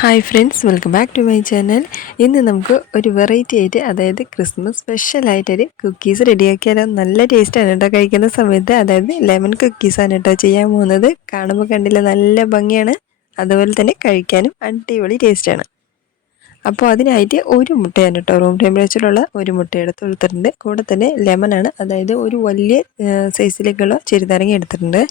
Hi friends welcome back to my channel ഇന്ന് നമുക്ക് ഒരു വെറൈറ്റി ആയിട്ട് അതായത് ക്രിസ്മസ് സ്പെഷ്യൽ ആയിട്ടൊരു കുക്കീസ് റെഡിയാക്കിയാലോ നല്ല ടേസ്റ്റാണ് കേട്ടോ കഴിക്കുന്ന സമയത്ത്. അതായത് ലെമൺ കുക്കീസാണ് കേട്ടോ ചെയ്യാൻ പോകുന്നത്. കാണുമ്പോൾ കണ്ടില്ല നല്ല ഭംഗിയാണ്. അതുപോലെ തന്നെ കഴിക്കാനും അടിപൊളി ടേസ്റ്റാണ് അപ്പോൾ അതിനായിട്ട് ഒരു മുട്ടയാണ് കേട്ടോ റൂം ടെമ്പറേച്ചറിലുള്ള ഒരു മുട്ട എടുത്ത് കൊടുത്തിട്ടുണ്ട്. കൂടെ തന്നെ ലെമണാണ് അതായത് ഒരു വലിയ സൈസിലേക്കുള്ള ചെറുതരങ്ങി എടുത്തിട്ടുണ്ട്.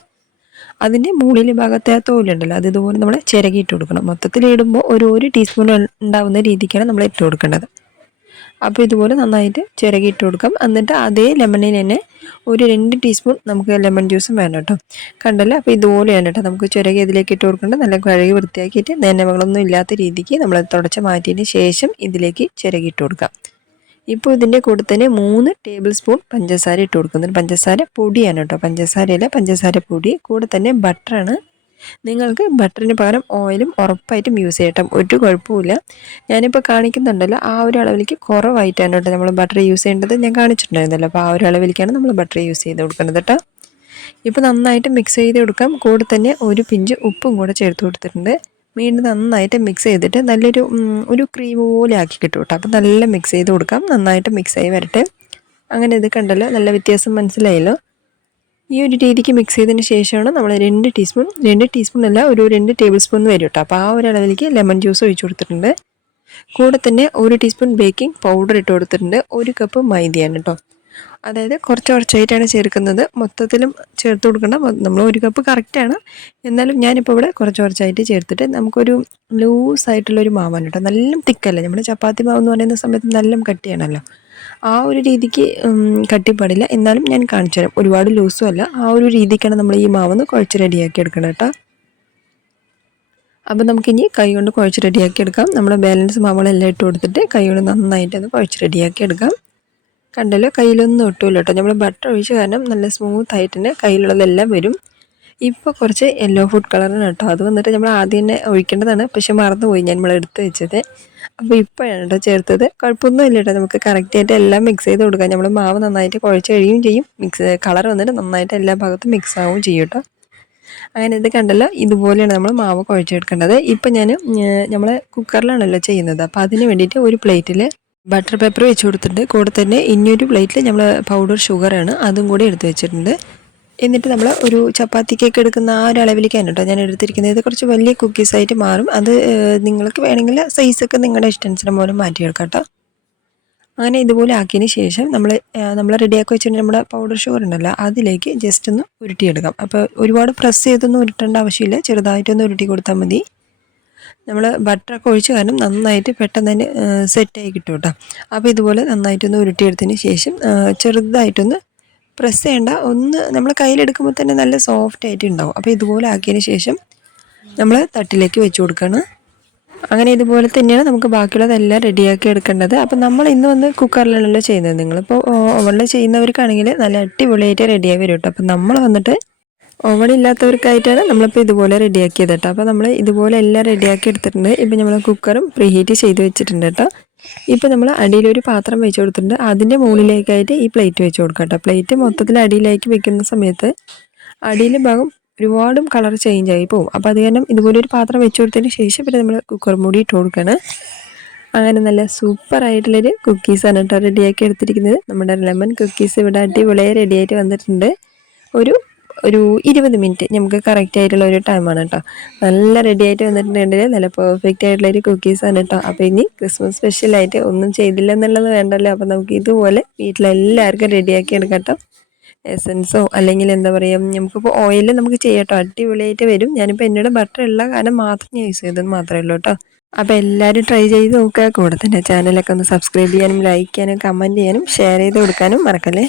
അതിന്റെ മുകളിലെ ഭാഗത്തെ ആ തോലുണ്ടല്ലോ അത് ഇതുപോലെ നമ്മൾ ചിരകിയിട്ട് കൊടുക്കണം. മൊത്തത്തിൽ ഇടുമ്പോൾ ഒരു ഒരു ടീസ്പൂൺ ഉണ്ടാവുന്ന രീതിക്കാണ് നമ്മൾ ഇട്ട് കൊടുക്കേണ്ടത്. അപ്പോൾ ഇതുപോലെ നന്നായിട്ട് ചിരകിയിട്ട് കൊടുക്കാം. എന്നിട്ട് അതേ ലെമണിൽ തന്നെ ഒരു രണ്ട് ടീസ്പൂൺ നമുക്ക് ലെമൺ ജ്യൂസും വേണം കേട്ടോ. കണ്ടല്ലോ? അപ്പോൾ ഇതുപോലെയാണ് കേട്ടോ. നമുക്ക് ചിരകി ഇതിലേക്ക് ഇട്ട് കൊടുക്കേണ്ടത്. നല്ല കഴുകി വൃത്തിയാക്കിയിട്ട് നനവുകളൊന്നും ഇല്ലാത്ത രീതിക്ക് നമ്മൾ തുടച്ച് മാറ്റിയതിന് ശേഷം ഇതിലേക്ക് ചിരകിയിട്ട് കൊടുക്കാം. ഇപ്പോൾ ഇതിന്റെ കൂടെ തന്നെ മൂന്ന് ടേബിൾ സ്പൂൺ പഞ്ചസാര ഇട്ട് കൊടുക്കുന്നുണ്ട്. പഞ്ചസാര പൊടിയാണ് കേട്ടോ. പഞ്ചസാരയില്ല പഞ്ചസാര പൊടി കൂടെ തന്നെ ബട്ടറാണ് നിങ്ങൾക്ക് ബട്ടറിന് പകരം ഓയിലും ഉറപ്പായിട്ടും യൂസ് ചെയ്യട്ടോ ഒരു കുഴപ്പമില്ല ഞാനിപ്പോൾ കാണിക്കുന്നുണ്ടല്ലോ ആ ഒരു അളവിലേക്ക് കുറവായിട്ടാണ് കേട്ടോ നമ്മൾ ബട്ടർ യൂസ് ചെയ്യേണ്ടത്. ഞാൻ കാണിച്ചിട്ടുണ്ടായിരുന്നല്ലോ അപ്പോൾ ആ ഒരു അളവിലേക്കാണ് നമ്മൾ ബട്ടർ യൂസ് ചെയ്ത് കൊടുക്കുന്നത് കേട്ടോ. ഇപ്പോൾ നന്നായിട്ട് മിക്സ് ചെയ്ത് കൊടുക്കാം. കൂടെ തന്നെ ഒരു പിഞ്ച് ഉപ്പും കൂടെ ചേർത്ത് കൊടുത്തിട്ടുണ്ട്. വീണ്ടും നന്നായിട്ട് മിക്സ് ചെയ്തിട്ട് നല്ലൊരു ഒരു ക്രീം പോലെ ആക്കി കിട്ടും കേട്ടോ. അപ്പോൾ നല്ല മിക്സ് ചെയ്ത് കൊടുക്കാം. നന്നായിട്ട് മിക്സ് ആയി വരട്ടെ. അങ്ങനെ ഇത് കണ്ടല്ലോ നല്ല വ്യത്യാസം മനസ്സിലായല്ലോ. ഈ ഒരു രീതിക്ക് മിക്സ് ചെയ്തതിന് ശേഷമാണ് നമ്മൾ രണ്ട് ടീസ്പൂൺ രണ്ട് ടീസ്പൂൺ അല്ല ഒരു രണ്ട് ടേബിൾ സ്പൂൺ വരും കേട്ടോ. അപ്പോൾ ആ ഒരു അളവിലേക്ക് ലെമൺ ജ്യൂസ് ഒഴിച്ചു കൊടുത്തിട്ടുണ്ട്. കൂടെ തന്നെ ഒരു ടീസ്പൂൺ ബേക്കിംഗ് പൗഡർ ഇട്ട് കൊടുത്തിട്ടുണ്ട്. ഒരു കപ്പ് മൈദയാണ് കേട്ടോ. അതായത് കുറച്ച് കുറച്ചായിട്ടാണ് ചേർക്കുന്നത്. മൊത്തത്തിലും ചേർത്ത് കൊടുക്കേണ്ട നമ്മൾ ഒരു കപ്പ് കറക്റ്റാണ് എന്നാലും ഞാനിപ്പോൾ ഇവിടെ കുറച്ച് കുറച്ചായിട്ട് ചേർത്തിട്ട് നമുക്കൊരു ലൂസ് ലൂസായിട്ടുള്ളൊരു മാവാണ് കേട്ടോ. നല്ല തിക്കല്ല? നമ്മുടെ ചപ്പാത്തി മാവ് പറയുന്ന സമയത്ത് നല്ല കട്ടിയാണല്ലോ. ആ ഒരു രീതിക്ക് കട്ടിപ്പാടില്ല. എന്നാലും ഞാൻ കാണിച്ചു തരാം. ഒരുപാട് ലൂസും അല്ല. ആ ഒരു രീതിക്കാണ് നമ്മൾ ഈ മാവൊന്ന് കുഴച്ച് റെഡിയാക്കി എടുക്കണം കേട്ടോ. അപ്പോൾ നമുക്കിനി കൈ കൊണ്ട് കുഴച്ച് റെഡിയാക്കി എടുക്കാം. നമ്മുടെ ബാലൻസ് മാവുകളെല്ലാം ഇട്ട് കൊടുത്തിട്ട് കൈ കൊണ്ട് നന്നായിട്ട് ഒന്ന് കുഴച്ച് റെഡിയാക്കി എടുക്കാം. കണ്ടല്ലോ കയ്യിലൊന്നും ഒട്ടുമില്ല കേട്ടോ നമ്മൾ ബട്ടർ ഒഴിച്ച് കാരണം നല്ല സ്മൂത്ത് ആയിട്ട് തന്നെ കയ്യിലുള്ളതെല്ലാം വരും. ഇപ്പോൾ കുറച്ച് യെല്ലോ ഫുഡ് കളറാണ് കേട്ടോ അത് വന്നിട്ട് നമ്മൾ ആദ്യം തന്നെ ഒഴിക്കേണ്ടതാണ്. പക്ഷെ മറന്നുപോയി ഞാൻ നമ്മൾ എടുത്ത് വെച്ചത്. അപ്പോൾ ഇപ്പോഴാണ് കേട്ടോ ചേർത്തത്. കുഴപ്പമൊന്നുമില്ല കേട്ടോ നമുക്ക് കറക്റ്റായിട്ട് എല്ലാം മിക്സ് ചെയ്ത് കൊടുക്കാം. നമ്മൾ മാവ് നന്നായിട്ട് കുഴച്ച് കഴിയുകയും ചെയ്യും. മിക്സ് കളർ വന്നിട്ട് നന്നായിട്ട് എല്ലാ ഭാഗത്തും മിക്സ് ആവുകയും ചെയ്യും കേട്ടോ അങ്ങനെ ഇത് കണ്ടല്ലോ ഇതുപോലെയാണ് നമ്മൾ മാവ് കുഴച്ചെടുക്കേണ്ടത്. ഇപ്പം ഞാൻ നമ്മൾ കുക്കറിലാണല്ലോ ചെയ്യുന്നത്. അപ്പോൾ അതിന് വേണ്ടിയിട്ട് ഒരു പ്ലേറ്റിൽ ബട്ടർ പേപ്പർ വെച്ച് കൊടുത്തിട്ടുണ്ട്. കൂടെ തന്നെ ഇനിയൊരു പ്ലേറ്റിൽ നമ്മൾ പൗഡർ ഷുഗറാണ് അതും കൂടി എടുത്ത് വെച്ചിട്ടുണ്ട്. എന്നിട്ട് നമ്മൾ ഒരു ചപ്പാത്തി കേക്ക് എടുക്കുന്ന ആ ഒരു അളവിലേക്കാണ് കേട്ടോ ഞാൻ എടുത്തിരിക്കുന്നത്. ഇത് കുറച്ച് വലിയ കുക്കീസായിട്ട് മാറും. അത് നിങ്ങൾക്ക് വേണമെങ്കിൽ സൈസൊക്കെ നിങ്ങളുടെ ഇഷ്ടനുസരണം പോലെ മാറ്റിയെടുക്കാം കേട്ടോ. അങ്ങനെ ഇതുപോലെ ആക്കിയതിന് ശേഷം നമ്മൾ നമ്മൾ റെഡിയാക്കി വെച്ചിട്ട് നമ്മുടെ പൗഡർ ഷുഗർ ഉണ്ടല്ലോ അതിലേക്ക് ജസ്റ്റ് ഒന്ന് ഉരുട്ടിയെടുക്കാം. അപ്പോൾ ഒരുപാട് പ്രസ് ചെയ്തൊന്നും ഉരുട്ടേണ്ട ആവശ്യമില്ല. ചെറുതായിട്ടൊന്ന് ഉരുട്ടി കൊടുത്താൽ മതി. നമ്മൾ ബട്ടറൊക്കെ ഒഴിച്ച് കാരണം നന്നായിട്ട് പെട്ടെന്ന് തന്നെ സെറ്റായി കിട്ടും കേട്ടോ അപ്പോൾ ഇതുപോലെ നന്നായിട്ടൊന്ന് ഉരുട്ടിയെടുത്തതിന് ശേഷം ചെറുതായിട്ടൊന്ന് പ്രസ് ചെയ്യേണ്ട. ഒന്ന് നമ്മൾ കയ്യിലെടുക്കുമ്പോൾ തന്നെ നല്ല സോഫ്റ്റ് ആയിട്ട് ഉണ്ടാവും. അപ്പോൾ ഇതുപോലെ ആക്കിയതിന് ശേഷം നമ്മൾ തട്ടിലേക്ക് വെച്ച് കൊടുക്കണം. അങ്ങനെ ഇതുപോലെ തന്നെയാണ് നമുക്ക് ബാക്കിയുള്ളതെല്ലാം റെഡിയാക്കി എടുക്കേണ്ടത്. അപ്പം നമ്മൾ ഇന്ന് വന്ന് കുക്കറിലാണല്ലോ ചെയ്യുന്നത്. നിങ്ങളിപ്പോൾ ഓവണിൽ ചെയ്യുന്നവർക്കാണെങ്കിൽ നല്ല അടിപൊളിയായിട്ട് റെഡിയായി വരും കേട്ടോ അപ്പം നമ്മൾ വന്നിട്ട് ഓവൺ ഇല്ലാത്തവർക്കായിട്ടാണ് നമ്മളിപ്പോൾ ഇതുപോലെ റെഡിയാക്കിയത് കേട്ടോ. അപ്പോൾ നമ്മൾ ഇതുപോലെ എല്ലാം റെഡിയാക്കി എടുത്തിട്ടുണ്ട്. ഇപ്പം നമ്മൾ കുക്കറും പ്രീഹീറ്റ് ചെയ്ത് വെച്ചിട്ടുണ്ട് കേട്ടോ. ഇപ്പോൾ നമ്മൾ അടിയിലൊരു പാത്രം വെച്ച് കൊടുത്തിട്ടുണ്ട്. അതിന്റെ മുകളിലേക്കായിട്ട് ഈ പ്ലേറ്റ് വെച്ച് കൊടുക്കാം കേട്ടോ. പ്ലേറ്റ് മൊത്തത്തിൽ അടിയിലേക്ക് വെക്കുന്ന സമയത്ത് അടിയിലെ ഭാഗം ഒരുപാടും കളർ ചേഞ്ച് ആയി പോകും അപ്പോൾ അത് കാരണം ഇതുപോലെ ഒരു പാത്രം വെച്ച് കൊടുത്തതിന് ശേഷം പിന്നെ നമ്മൾ കുക്കർ മൂടി ഇട്ട് കൊടുക്കണം. അങ്ങനെ നല്ല സൂപ്പർ ആയിട്ടുള്ളൊരു കുക്കീസാണ് കേട്ടോ റെഡിയാക്കി എടുത്തിരിക്കുന്നത്. നമ്മുടെ ലെമൺ കുക്കീസ് ഇവിടെ അടിപൊളിയായി റെഡിയായിട്ട് വന്നിട്ടുണ്ട്. ഒരു ഒരു ഇരുപത് മിനിറ്റ് നമുക്ക് കറക്റ്റ് ആയിട്ടുള്ള ഒരു ടൈമാണ് കേട്ടോ നല്ല റെഡി ആയിട്ട് വന്നിട്ടുണ്ടെങ്കിൽ നല്ല പെർഫെക്റ്റ് ആയിട്ടുള്ള ഒരു ആണ് കേട്ടോ അപ്പോൾ ഇനി ക്രിസ്മസ് സ്പെഷ്യലായിട്ട് ഒന്നും ചെയ്തില്ല എന്നുള്ളത് വേണ്ടല്ലോ. അപ്പോൾ നമുക്ക് ഇതുപോലെ വീട്ടിലെല്ലാവർക്കും റെഡിയാക്കി എടുക്കാം കേട്ടോ എസൻസോ അല്ലെങ്കിൽ എന്താ പറയുക നമുക്കിപ്പോൾ ഓയിൽ നമുക്ക് ചെയ്യട്ടോ അടിപൊളിയായിട്ട് വരും. ഞാനിപ്പോൾ എന്നോട് ബട്ടർ ഉള്ള കാരണം മാത്രം ഞാൻ യൂസ് ചെയ്തത് മാത്രമേ ഉള്ളൂ കേട്ടോ അപ്പോൾ എല്ലാവരും ട്രൈ ചെയ്ത് നോക്കുക. കൂടെ തന്നെ ചാനലൊക്കെ ഒന്ന് സബ്സ്ക്രൈബ് ചെയ്യാനും ലൈക്ക് ചെയ്യാനും കമന്റ് ചെയ്യാനും ഷെയർ ചെയ്ത് കൊടുക്കാനും മറക്കല്ലേ?